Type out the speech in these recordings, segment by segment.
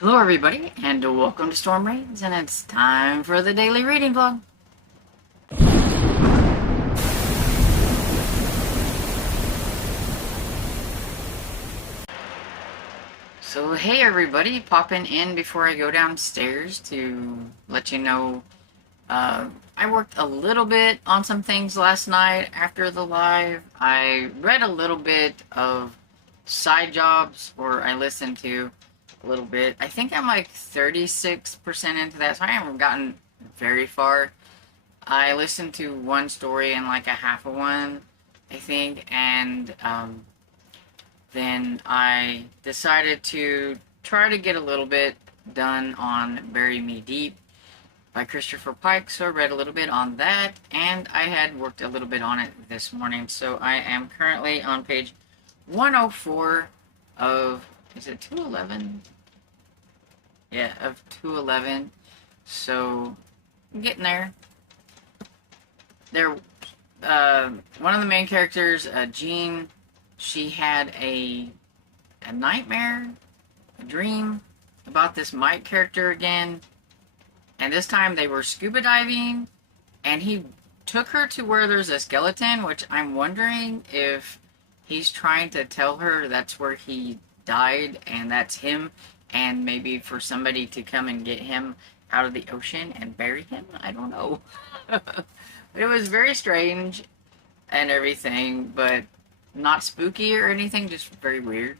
Hello everybody, and welcome to Storm Raids, and it's time for the daily reading vlog. So hey everybody, popping in before I go downstairs to let you know, I worked a little bit on some things last night after the live. I read a little bit of side jobs, or I listened to a little bit. I think I'm like 36% into that, so I haven't gotten very far. I listened to one story and like a half of one, I think, and then I decided to try to get a little bit done on Bury Me Deep by Christopher Pike, so I read a little bit on that, and I had worked a little bit on it this morning, so I am currently on page 104 of, is it 211? Yeah, of 211, so I'm getting there. There, one of the main characters, Jean, she had a nightmare, a dream about this Mike character again, and this time they were scuba diving, and he took her to where there's a skeleton, which I'm wondering if he's trying to tell her that's where he died and that's him, and maybe for somebody to come and get him out of the ocean and bury him. I don't know. It was very strange and everything, but not spooky or anything, just very weird.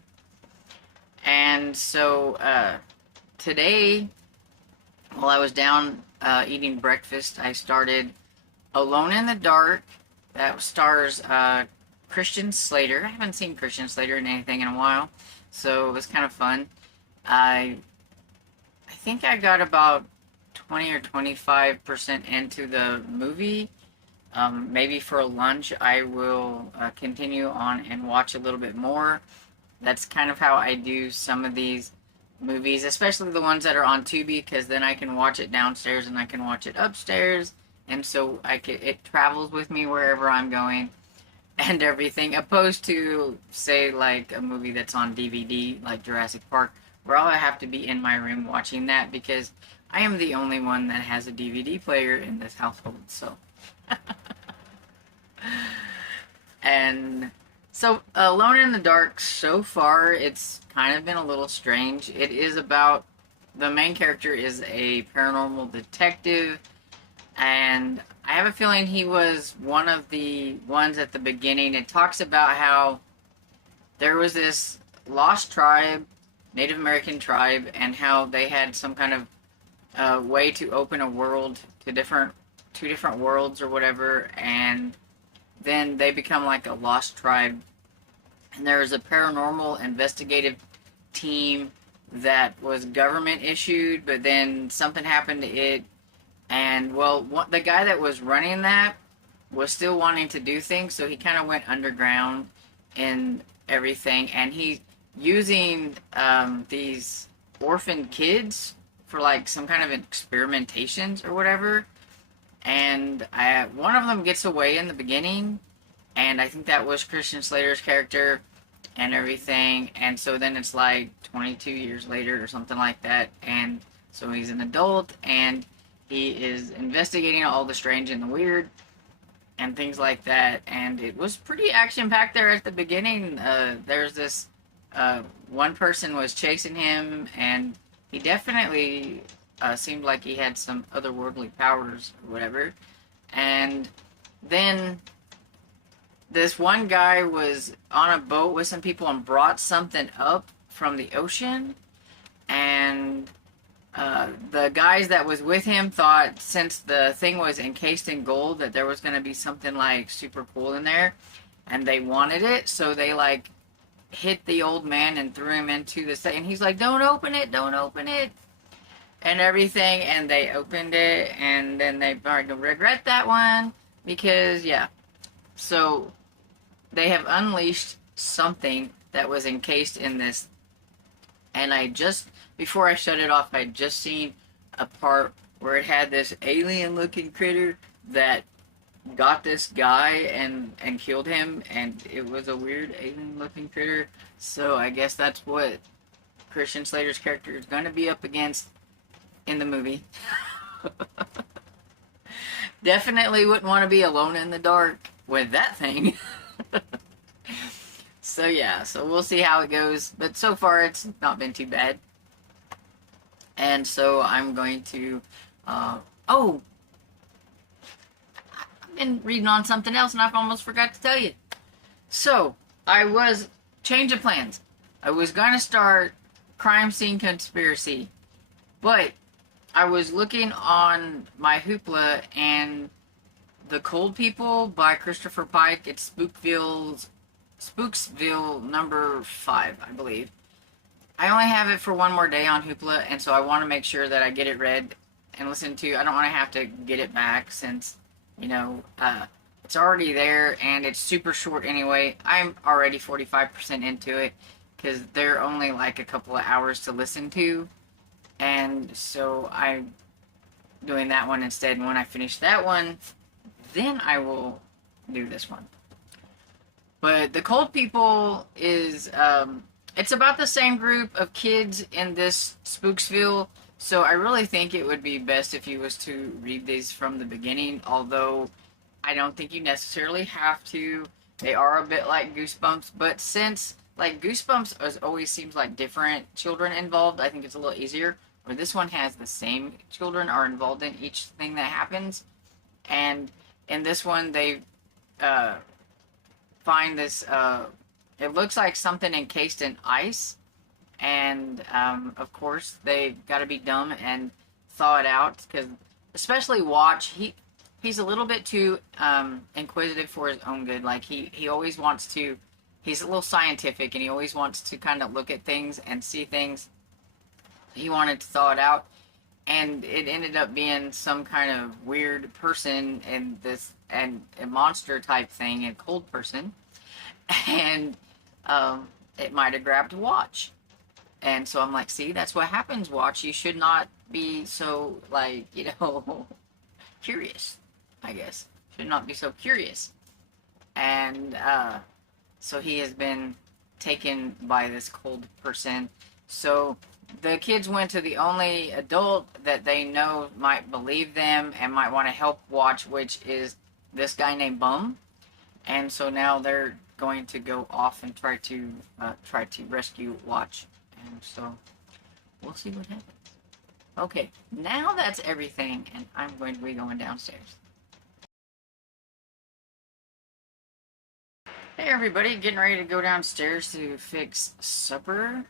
And so today, while I was down eating breakfast, I started Alone in the Dark. That stars Christian Slater. I haven't seen Christian Slater in anything in a while, so it was kind of fun. I think I got about 20 or 25% into the movie. Maybe for lunch I will continue on and watch a little bit more. That's kind of how I do some of these movies, especially the ones that are on Tubi, because then I can watch it downstairs and I can watch it upstairs, and so it travels with me wherever I'm going and everything, opposed to, say, like a movie that's on DVD, like Jurassic Park, where I have to be in my room watching that because I am the only one that has a DVD player in this household, so... And so, Alone in the Dark, so far, it's kind of been a little strange. It is about, the main character is a paranormal detective, and I have a feeling he was one of the ones at the beginning. It talks about how there was this lost tribe, Native American tribe, and how they had some kind of way to open a world to two different worlds or whatever, and then they become like a lost tribe. And there was a paranormal investigative team that was government issued, but then something happened to it. And, well, the guy that was running that was still wanting to do things, so he kind of went underground and everything. And he's using these orphan kids for like some kind of experimentations or whatever. And one of them gets away in the beginning, and I think that was Christian Slater's character and everything, and so then it's like 22 years later or something like that, and so he's an adult, and he is investigating all the strange and the weird, and things like that, and it was pretty action-packed there at the beginning. There's this, one person was chasing him, and he definitely seemed like he had some otherworldly powers or whatever. And then this one guy was on a boat with some people and brought something up from the ocean. And the guys that was with him thought, since the thing was encased in gold, that there was going to be something like super cool in there. And they wanted it, so they like hit the old man and threw him into the thing. And he's like, don't open it, don't open it, and everything. And they opened it, and then they started to regret that one because, yeah. So they have unleashed something that was encased in this. And I just, before I shut it off, I just seen a part where it had this alien-looking critter that got this guy and killed him, and it was a weird alien-looking critter. So I guess that's what Christian Slater's character is going to be up against in the movie. Definitely wouldn't want to be alone in the dark with that thing. So yeah, so we'll see how it goes. But so far, it's not been too bad. And so I'm going to, oh, I've been reading on something else and I've almost forgot to tell you. So, change of plans. I was going to start Crime Scene Conspiracy, but I was looking on my Hoopla and The Cold People by Christopher Pike. It's Spooksville number 5, I believe. I only have it for one more day on Hoopla, and so I want to make sure that I get it read and listened to. I don't want to have to get it back since, you know, it's already there and it's super short anyway. I'm already 45% into it because they're only like a couple of hours to listen to, and so I'm doing that one instead. And when I finish that one, then I will do this one. But The Cold People is, it's about the same group of kids in this Spooksville, so I really think it would be best if you was to read these from the beginning, although I don't think you necessarily have to. They are a bit like Goosebumps, but since, like, Goosebumps always seems like different children involved, I think it's a little easier, where this one has the same children are involved in each thing that happens, and in this one, they, find this, it looks like something encased in ice, and of course they've got to be dumb and thaw it out, because especially Watch, he's a little bit too inquisitive for his own good. Like he always wants to, he's a little scientific and he always wants to kind of look at things and see things. He wanted to thaw it out, and it ended up being some kind of weird person in this, and a monster type thing, a cold person, and it might have grabbed Watch. And so I'm like, see, that's what happens, Watch. You should not be so, like, you know, curious, I guess. Should not be so curious. And so he has been taken by this cold person. So the kids went to the only adult that they know might believe them and might want to help Watch, which is this guy named Bum. And so now they're going to go off and try to rescue Watch. And so we'll see what happens. Okay, now that's everything, and I'm going to be going downstairs. Hey everybody, getting ready to go downstairs to fix supper.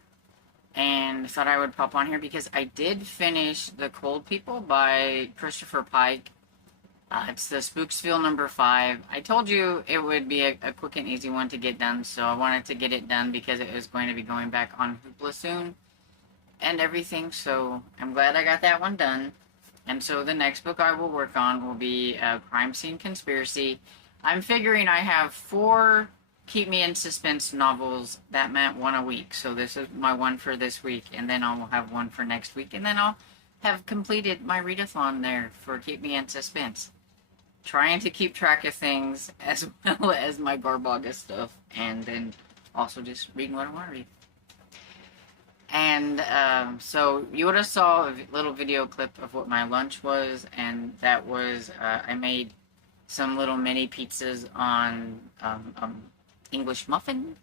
And thought I would pop on here because I did finish The Cold People by Christopher Pike. It's the Spooksville number 5. I told you it would be a quick and easy one to get done, so I wanted to get it done because it was going to be going back on Hoopla soon and everything, so I'm glad I got that one done. And so the next book I will work on will be Crime Scene Conspiracy. I'm figuring I have 4 Keep Me in Suspense novels. That meant 1 a week, so this is my one for this week, and then I'll have one for next week, and then I'll have completed my readathon there for Keep Me in Suspense. Trying to keep track of things as well as my Garbaga stuff, and then also just reading what I want to read. And so you would have saw a little video clip of what my lunch was, and that was I made some little mini pizzas on English muffin.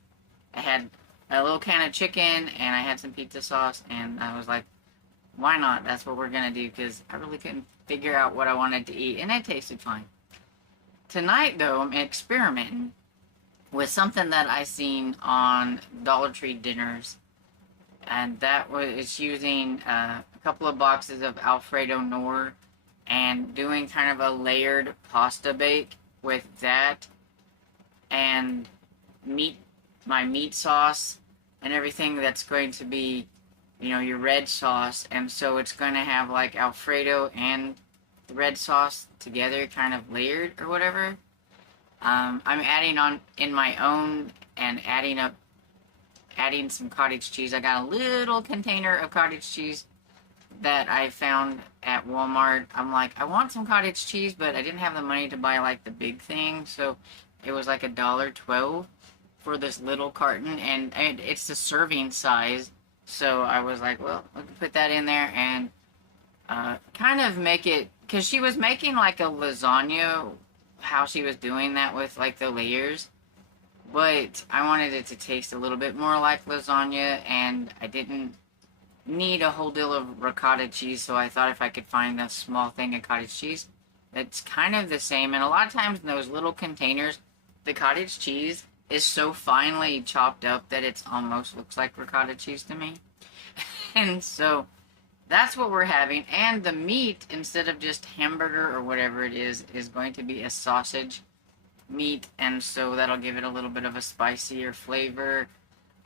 I had a little can of chicken, and I had some pizza sauce, and I was like, why not? That's what we're gonna do, because I really couldn't figure out what I wanted to eat, and it tasted fine. Tonight, though, I'm experimenting with something that I seen on Dollar Tree dinners, and that was using a couple of boxes of Alfredo Nor and doing kind of a layered pasta bake with that and my meat sauce and everything that's going to be, you know, your red sauce. And so it's going to have like Alfredo and the red sauce together, kind of layered or whatever. I'm adding on in my own and adding some cottage cheese. I got a little container of cottage cheese that I found at Walmart. I'm like, I want some cottage cheese, but I didn't have the money to buy like the big thing, so it was like $1.12 for this little carton, and it's the serving size, So I was like, well, we can put that in there and kind of make it, because she was making like a lasagna, how she was doing that with like the layers, but I wanted it to taste a little bit more like lasagna, and I didn't need a whole deal of ricotta cheese, so I thought if I could find a small thing of cottage cheese that's kind of the same. And a lot of times in those little containers, the cottage cheese is so finely chopped up that it almost looks like ricotta cheese to me. And so that's what we're having. And the meat, instead of just hamburger or whatever it is going to be a sausage meat, and so that'll give it a little bit of a spicier flavor.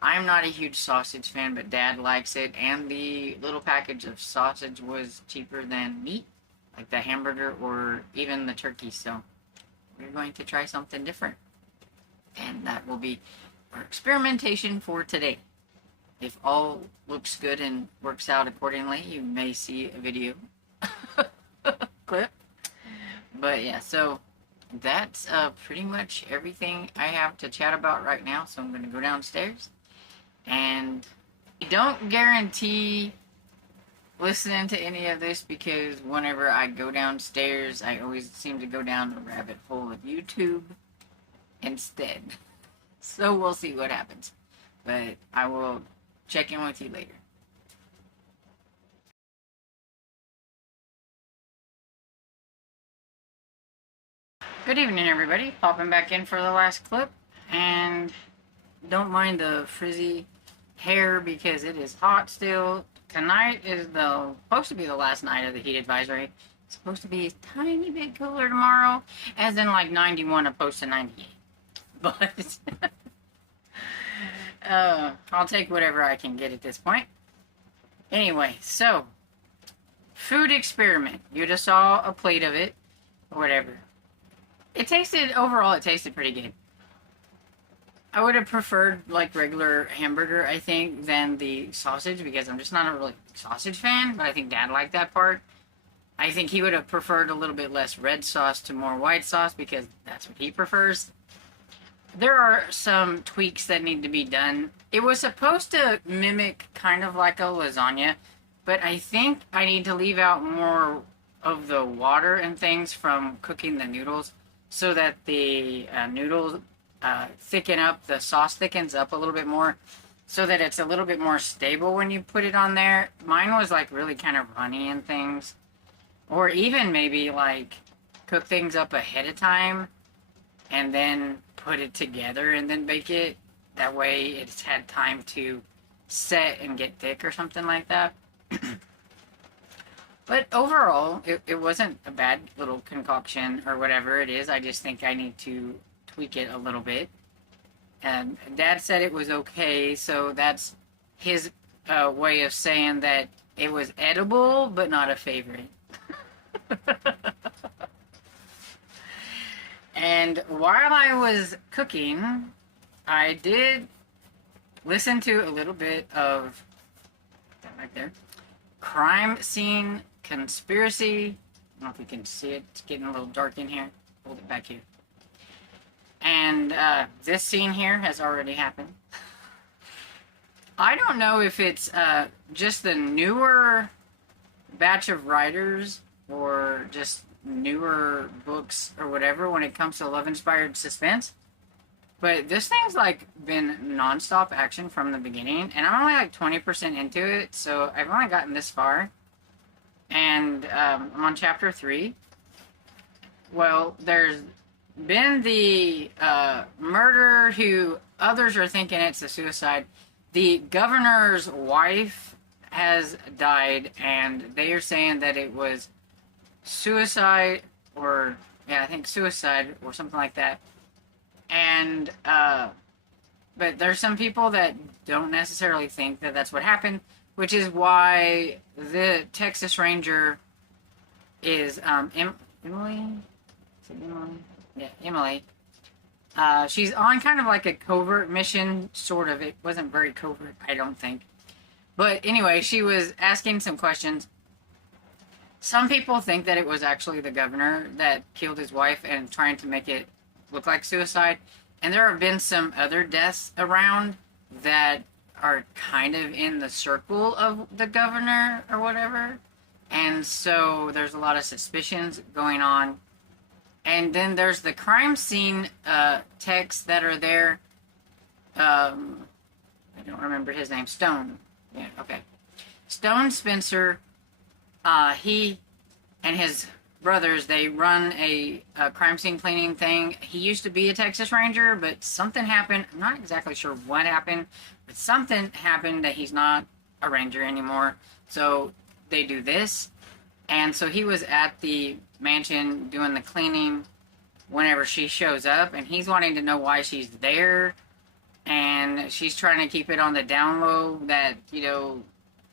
I'm not a huge sausage fan, but Dad likes it, and the little package of sausage was cheaper than meat, like the hamburger or even the turkey, so we're going to try something different. And that will be our experimentation for today. If all looks good and works out accordingly, you may see a video clip. But yeah, so that's pretty much everything I have to chat about right now, so I'm going to go downstairs. And I don't guarantee listening to any of this, because whenever I go downstairs, I always seem to go down a rabbit hole of YouTube instead. So we'll see what happens. But I will check in with you later. Good evening, everybody. Popping back in for the last clip. And don't mind the frizzy hair because it is hot still. Tonight is supposed to be the last night of the heat advisory. It's supposed to be a tiny bit cooler tomorrow, as in like 91 opposed to 98. But I'll take whatever I can get at this point. Anyway, so food experiment. You just saw a plate of it, or whatever. Overall it tasted pretty good. I would have preferred like regular hamburger, I think, than the sausage, because I'm just not a really sausage fan, but I think Dad liked that part. I think he would have preferred a little bit less red sauce to more white sauce, because that's what he prefers. There are some tweaks that need to be done. It was supposed to mimic kind of like a lasagna, but I think I need to leave out more of the water and things from cooking the noodles, so that the noodles thicken up, the sauce thickens up a little bit more, so that it's a little bit more stable when you put it on there. Mine was like really kind of runny and things. Or even maybe like cook things up ahead of time and then put it together and then bake it. That way it's had time to set and get thick or something like that. But overall, it wasn't a bad little concoction or whatever it is. I just think I need to tweak it a little bit. And Dad said it was okay, so that's his way of saying that it was edible, but not a favorite. And while I was cooking, I did listen to a little bit of, that right there, crime scene conspiracy. I don't know if you can see it. It's getting a little dark in here. Hold it back here. And this scene here has already happened. I don't know if it's just the newer batch of writers or just newer books or whatever when it comes to love-inspired suspense, but this thing's like been non-stop action from the beginning, and I'm only like 20% into it, so I've only gotten this far, and I'm on chapter 3. Well, there's been the murder who others are thinking it's a suicide. The governor's wife has died, and they are saying that it was suicide, or yeah, I think suicide or something like that. And but there's some people that don't necessarily think that that's what happened, which is why the Texas Ranger is Emily. Is it Emily? Yeah, Emily. She's on kind of like a covert mission, sort of. It wasn't very covert, I don't think. But anyway, she was asking some questions. Some people think that it was actually the governor that killed his wife and trying to make it look like suicide. And there have been some other deaths around that are kind of in the circle of the governor or whatever. And so there's a lot of suspicions going on. And then there's the crime scene techs that are there. I don't remember his name. Stone. Yeah, okay. Stone Spencer, he and his brothers, they run a crime scene cleaning thing. He used to be a Texas Ranger, but something happened. I'm not exactly sure what happened, but something happened that he's not a ranger anymore. So they do this. And so he was at the mansion doing the cleaning whenever she shows up, and he's wanting to know why she's there. And she's trying to keep it on the down low that, you know,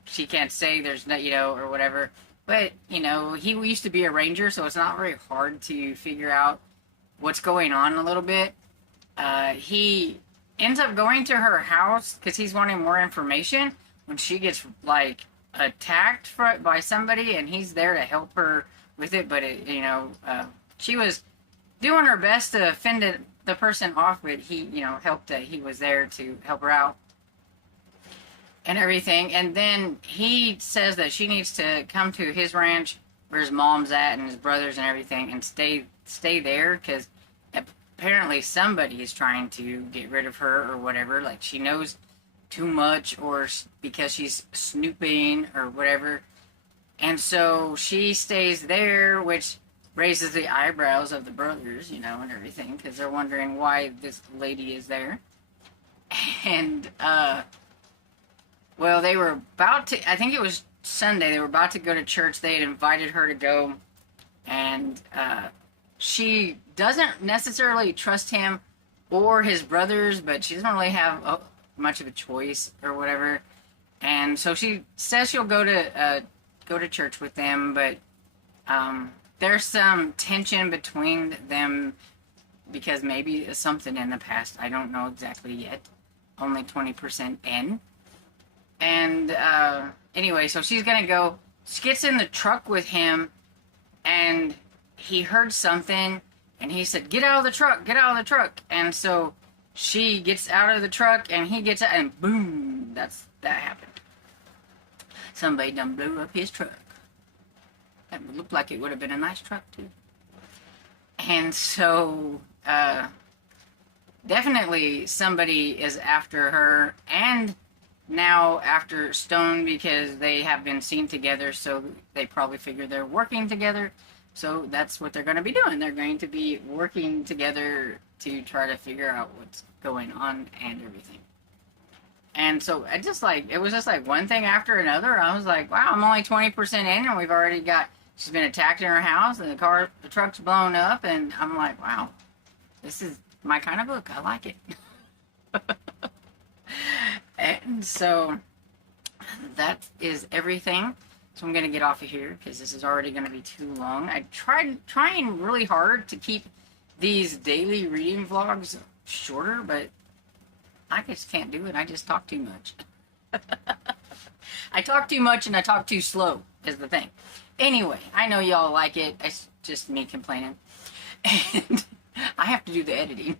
she can't say there's no, you know, or whatever. But, you know, he used to be a ranger, so it's not very hard to figure out what's going on a little bit. He ends up going to her house because he's wanting more information when she gets, like, attacked by somebody, and he's there to help her with it. But, it, you know, she was doing her best to fend the person off, but he, you know, helped that he was there to help her out and everything. And then he says that she needs to come to his ranch where his mom's at and his brothers and everything and stay there because apparently somebody is trying to get rid of her or whatever. Like she knows too much or because she's snooping or whatever. And so she stays there, which raises the eyebrows of the brothers, you know, and everything, because they're wondering why this lady is there. And, well, they were about to, I think it was Sunday, they were about to go to church. They had invited her to go, and she doesn't necessarily trust him or his brothers, but she doesn't really have much of a choice or whatever. And so she says she'll go to church with them, but there's some tension between them because maybe something in the past. I don't know exactly yet. Only 20% in. And anyway, so she's going to go. She gets in the truck with him, and he heard something, and he said, "Get out of the truck, get out of the truck." And so she gets out of the truck, and he gets out, and boom, that happened. Somebody done blew up his truck. That looked like it would have been a nice truck, too. And so, definitely somebody is after her, and now after Stone, because they have been seen together, so they probably figure they're working together. So that's what they're going to be doing. They're going to be working together to try to figure out what's going on and everything. And so it was just like one thing after another. I was like, wow, I'm only 20% in, and we've already got, she's been attacked in her house, and the truck's blown up, and I'm like, wow, this is my kind of book. I like it. And so that is everything. So I'm going to get off of here because this is already going to be too long. I trying really hard to keep these daily reading vlogs shorter, but I just can't do it. I just talk too much. I talk too much and I talk too slow is the thing. Anyway, I know y'all like it. It's just me complaining. And I have to do the editing.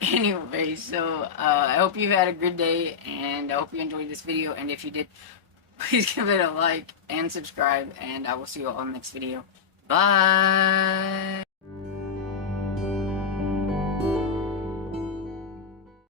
Anyway, so I hope you had a good day, and I hope you enjoyed this video. And if you did, please give it a like and subscribe, and I will see you all in the next video. Bye!